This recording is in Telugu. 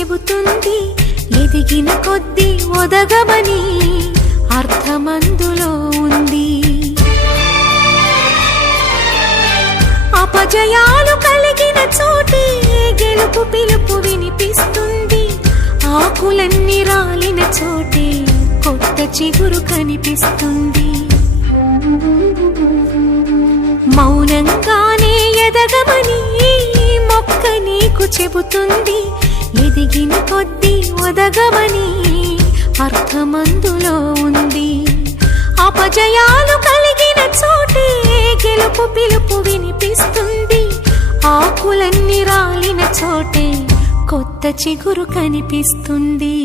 చెబుతుంది, ఎదిగిన కొద్దీ ఒదగమని అర్థమందులో ఉంది. అపజయాలు కలిగిన చోటే గెలుపు పిలుపు వినిపిస్తుంది, ఆకులన్నీ రాలిన చోటే కొత్త చిగురు కనిపిస్తుంది. మౌనంగానే ఎదగమని మొక్క నీకు చెబుతుంది, ఎదిగిన కొద్దీ ఒదగమని అర్థమందులో ఉంది. అపజయాలు కలిగిన చోటే గెలుపు పిలుపు వినిపిస్తుంది, ఆకులన్నీ రాలిన చోటే కొత్త చిగురు కనిపిస్తుంది.